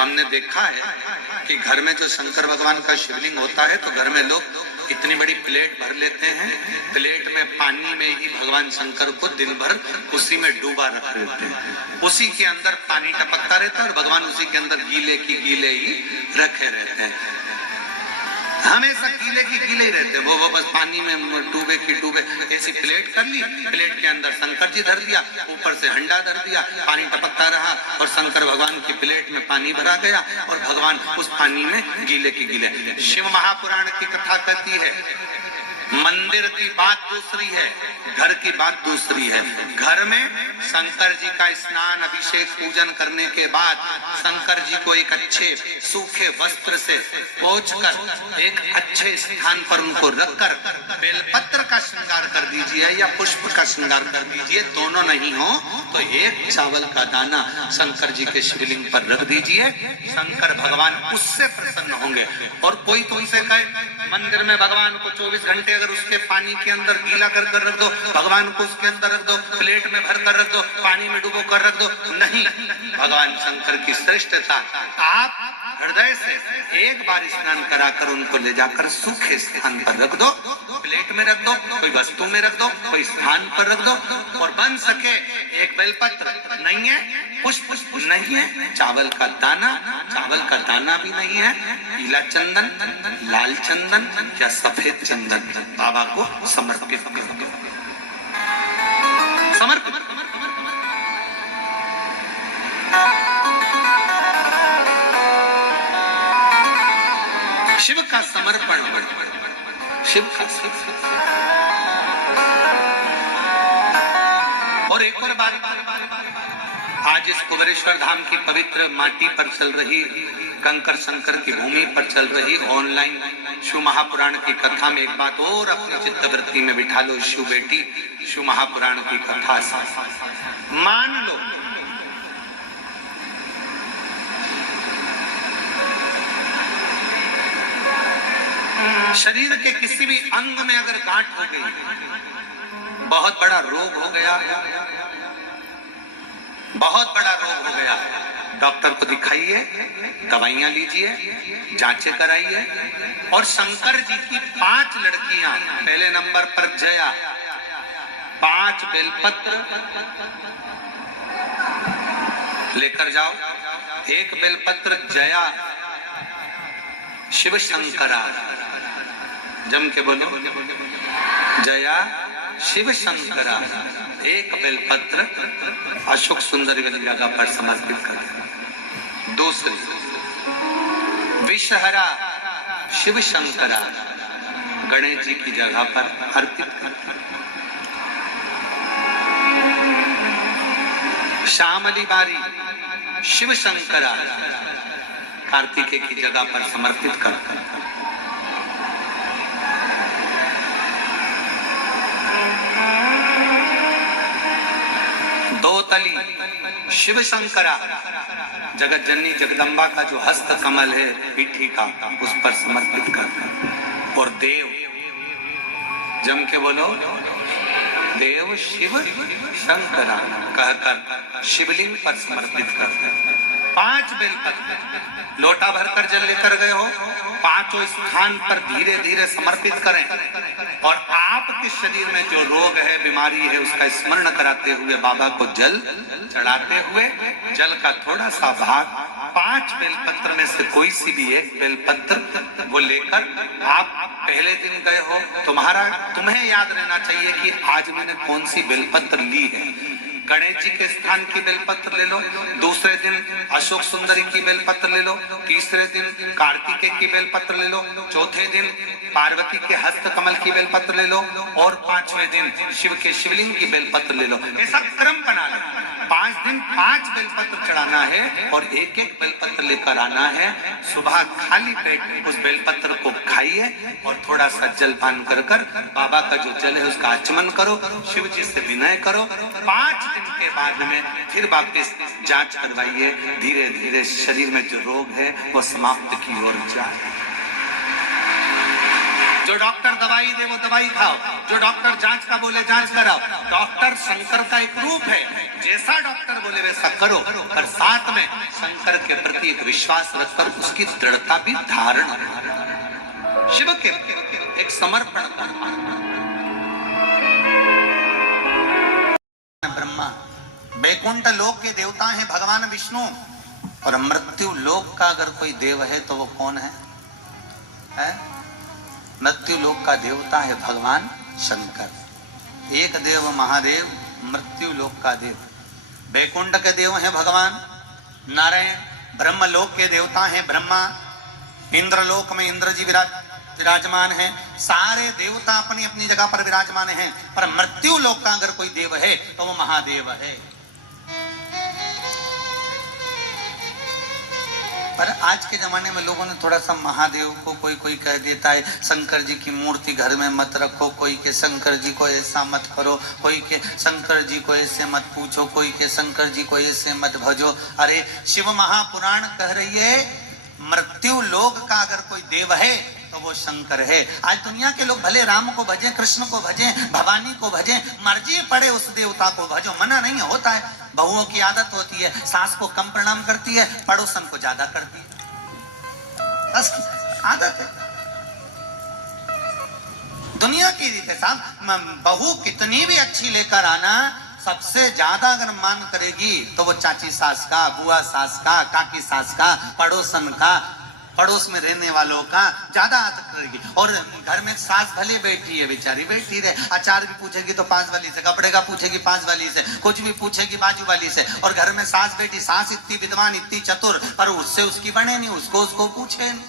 हमने देखा है कि घर में जो शंकर भगवान का शिवलिंग होता है तो घर में लोग इतनी बड़ी प्लेट भर लेते हैं, प्लेट में पानी में ही भगवान शंकर को दिन भर उसी में डूबा रख देते हैं, उसी के अंदर पानी टपकता रहता है और भगवान उसी के अंदर गीले की गीले ही रखे रहते हैं, हमेशा गीले की गीले ही रहते हैं। वो बस पानी में डूबे की डूबे। ऐसी प्लेट कर ली, प्लेट के अंदर शंकर जी धर दिया, ऊपर से हंडा धर दिया, पानी टपकता रहा और शंकर भगवान की प्लेट में पानी भरा गया और भगवान उस पानी में गीले की गीले। शिव महापुराण की कथा कहती है मंदिर की बात दूसरी है, घर की बात दूसरी है। घर में शंकर जी का स्नान अभिषेक पूजन करने के बाद शंकर जी को एक अच्छे सूखे वस्त्र से पोंछकर एक अच्छे स्थान पर उनको रखकर बेलपत्र का श्रृंगार कर दीजिए या पुष्प का श्रृंगार कर दीजिए। दोनों नहीं हो तो एक चावल का दाना शंकर जी के शिवलिंग पर रख दीजिए, शंकर भगवान उससे प्रसन्न होंगे। और कोई तुमसे कहे मंदिर में भगवान को 24 घंटे अगर उसके पानी के अंदर गीला कर रख दो, भगवान को उसके अंदर रख दो, प्लेट में भर कर रख दो, पानी में डुबो कर रख दो, नहीं। भगवान शंकर की श्रेष्ठता, आप हृदय से एक बार स्नान कराकर उनको ले जाकर सूखे स्थान पर रख दो, प्लेट में रख दो, कोई वस्तु में रख दो, कोई स्थान पर रख दो। और बन सके एक बेलपत्र नहीं है, पुष्प नहीं है, चावल का दाना भी नहीं है, पीला चंदन, लाल चंदन या सफेद चंदन बाबा को समर्पित करो। समर्पित शिव का समर्पण, शिव का। और एक और बात, आज इस कुबेरेश्वर धाम की पवित्र माटी पर चल रही, कंकर शंकर की भूमि पर चल रही ऑनलाइन शिव महापुराण की कथा में एक बात और अपनी चित्तवृत्ति में बिठा लो। शिव बेटी, शिव महापुराण की कथा मान लो शरीर के किसी भी अंग में अगर गांठ हो गई, बहुत बड़ा रोग हो गया, बहुत बड़ा रोग हो गया, डॉक्टर को दिखाइए, दवाइयां लीजिए, जांचें कराइए। और शंकर जी की 5 लड़कियां, पहले नंबर पर जया, 5 बेलपत्र लेकर जाओ। एक बेलपत्र जया शिव शंकरा, जम के बोलो, जया शिव शंकरा। एक बेलपत्र अशोक सुंदरी वाली जगह पर समर्पित कर। दूसरी विषहरा शिव शंकरा, गणेश जी की जगह पर अर्पित कर। श्यामली बारी शिव शंकरा, कार्तिकेय की जगह पर समर्पित कर। दो तली शिव शंकरा, जगत जननी जगदम्बा का जो हस्त कमल है पीठी का, उस पर समर्पित कर। और देव, जम के बोलो, देव शिव शंकरा कहकर शिवलिंग पर समर्पित कर। 5 बेलपत्र लोटा भरकर जल लेकर गए हो, 5 स्थान पर धीरे धीरे समर्पित करें। और आपके शरीर में जो रोग है, बीमारी है, उसका स्मरण कराते हुए बाबा को जल चढ़ाते हुए, जल का थोड़ा सा भाग 5 बेलपत्र में से कोई सी भी एक बेलपत्र वो लेकर, आप पहले दिन गए हो, तुम्हें याद रहना चाहिए कि आज मैंने कौन सी बेलपत्र ली है। गणेश जी के स्थान की बेलपत्र ले लो, दूसरे दिन अशोक सुंदरी की बेलपत्र ले लो, तीसरे दिन कार्तिकेय की बेलपत्र ले लो, चौथे दिन पार्वती के हस्त कमल की बेलपत्र ले लो, और 5वें दिन शिव के शिवलिंग की बेलपत्र ले लो। ऐसा क्रम बना लो। 5 दिन 5 बेलपत्र चढ़ाना है और एक एक बेलपत्र लेकर आना है। सुबह खाली पेट उस बेलपत्र को खाइए और थोड़ा सा जल पान कर बाबा का जो जल है उसका आचमन करो, शिव जी से विनय करो। 5 दिन के बाद में फिर वापस जांच करवाइए, धीरे धीरे शरीर में जो रोग है वो समाप्त की ओर जाए। जो डॉक्टर दवाई दे वो दवाई खाओ, जो डॉक्टर जांच का बोले जांच कराओ। डॉक्टर शंकर का एक रूप है, जैसा डॉक्टर बोले वैसा करो, पर साथ में शंकर के प्रति एक विश्वास रखकर उसकी दृढ़ता भी धारण, शिव के एक समर्पण। ब्रह्मा वैकुंठ लोक के देवता हैं भगवान विष्णु, और मृत्यु लोक का अगर कोई देव है तो वो कौन है? मृत्यु लोक का देवता है भगवान शंकर। एक देव महादेव, मृत्यु लोक का देव। वैकुंठ के देव हैं भगवान नारायण, ब्रह्म लोक के देवता हैं ब्रह्मा, इंद्रलोक में इंद्र जी विराजमान हैं। सारे देवता अपनी अपनी जगह पर विराजमान हैं, पर मृत्यु लोक का अगर कोई देव है तो वो महादेव है। पर आज के जमाने में लोगों ने थोड़ा सा महादेव को कोई कह देता है शंकर जी की मूर्ति घर में मत रखो, कोई के शंकर जी को ऐसा मत करो, कोई के शंकर जी को ऐसे मत पूछो, कोई के शंकर जी को ऐसे मत भजो। अरे शिव महापुराण कह रही है मृत्यु लोक का अगर कोई देव है तो वो शंकर है। आज दुनिया के लोग भले राम को भजें, कृष्ण को भजें, भवानी को भजें, मर्जी पड़े उस देवता को भजो, मना नहीं होता है। बहुओं की आदत होती है सास को कम प्रणाम करती है, पड़ोसन को ज्यादा करती है, बस आदत है दुनिया की रीत है साहब। बहू कितनी भी अच्छी लेकर आना, सबसे ज्यादा अगर मान करेगी तो वो चाची सास का, बुआ सास का, काकी सास का, पड़ोसन का, पड़ोस में रहने वालों का ज्यादा आदत करेगी। और घर में सास भले बैठी है, बेचारी बैठी रहे, अचार भी पूछेगी तो पास वाली से, कपड़े का पूछेगी पास वाली से, कुछ भी पूछेगी बाजू वाली से। और घर में सास बैठी, सास इतनी विद्वान इतनी चतुर, पर उससे उसकी बने नहीं, उसको पूछे नहीं।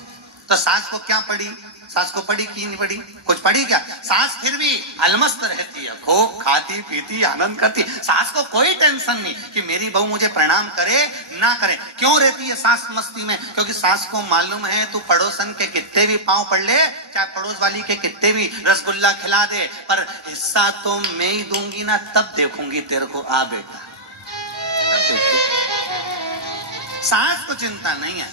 तो सास को क्या पड़ी? सास को पड़ी की नहीं पड़ी? कुछ पड़ी क्या? सास फिर भी अलमस्त रहती है, खूब खाती पीती आनंद करती। सास को कोई टेंशन नहीं कि मेरी बहू मुझे प्रणाम करे ना करे। क्यों रहती है सास मस्ती में? क्योंकि सास को मालूम है तू पड़ोसन के कितने भी पांव पड़ ले, चाहे पड़ोस वाली के कितने भी रसगुल्ला खिला दे, पर हिस्सा तो मैं ही दूंगी ना, तब देखूंगी तेरे को। आ बेटा, सास को चिंता नहीं है।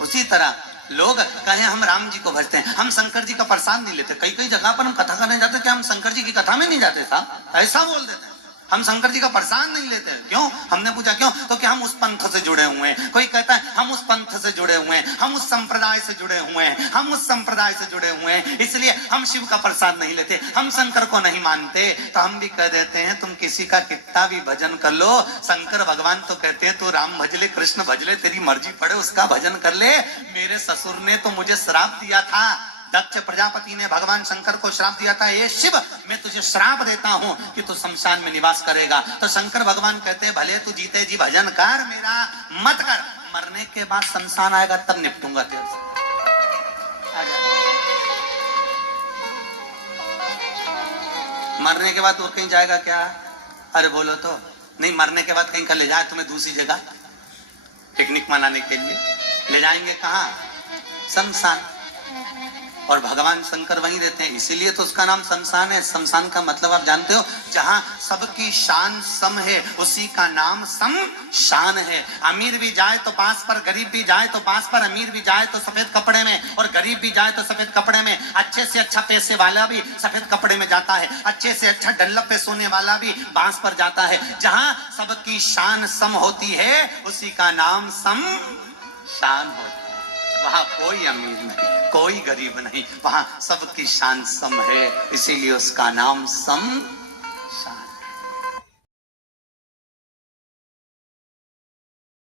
उसी तरह लोग कहें हम राम जी को भजते हैं, हम शंकर जी का प्रसाद नहीं लेते। कई कई जगह पर हम कथा करने जाते, क्या हम शंकर जी की कथा में नहीं जाते साहब? ऐसा बोल देते हैं हम शंकर जी का प्रसाद नहीं लेते। क्यों? हमने पूछा क्यों, तो कि हम उस पंथ से जुड़े हुए हैं। कोई कहता है हम उस पंथ से जुड़े हुए हैं, हम उस संप्रदाय से जुड़े हुए हैं, हम उस संप्रदाय से जुड़े हुए हैं, इसलिए हम शिव का प्रसाद नहीं लेते, हम शंकर को नहीं मानते। तो हम भी कह देते हैं तुम किसी का कितना भी भजन कर लो, शंकर भगवान तो कहते हैं तू राम भज ले, कृष्ण भज ले, तेरी मर्जी पड़े उसका भजन कर ले। मेरे ससुर ने तो मुझे श्राप दिया था, दक्ष प्रजापति ने भगवान शंकर को श्राप दिया था, ये शिव मैं तुझे श्राप देता हूं कि तू शमशान में निवास करेगा। तो शंकर भगवान कहते हैं भले तू जीते जी भजन कर मेरा, मत कर, मरने के बाद शमशान आएगा तब निपटूंगा तेरे से। मरने के बाद और कहीं जाएगा क्या? अरे बोलो तो नहीं, मरने के बाद कहीं का ले जाए तुम्हें दूसरी जगह पिकनिक मनाने के लिए, ले जाएंगे कहाँ? शमशान। और भगवान शंकर वहीं रहते हैं, इसीलिए तो उसका नाम शमशान है। शमशान का मतलब आप जानते हो, जहां सबकी शान सम है उसी का नाम शमशान है। अमीर भी जाए तो बांस पर, गरीब भी जाए तो बांस पर, अमीर भी जाए तो सफेद कपड़े में और गरीब भी जाए तो सफेद कपड़े में। अच्छे से अच्छा पैसे वाला भी सफेद कपड़े में जाता है, अच्छे से अच्छा डल्लप पे सोने वाला भी बांस पर जाता है। जहां सबकी शान सम होती है उसी का नाम शमशान होता है। वहां कोई अमीर नहीं, कोई गरीब नहीं, वहां सबकी शान सम है, इसीलिए उसका नाम शमशान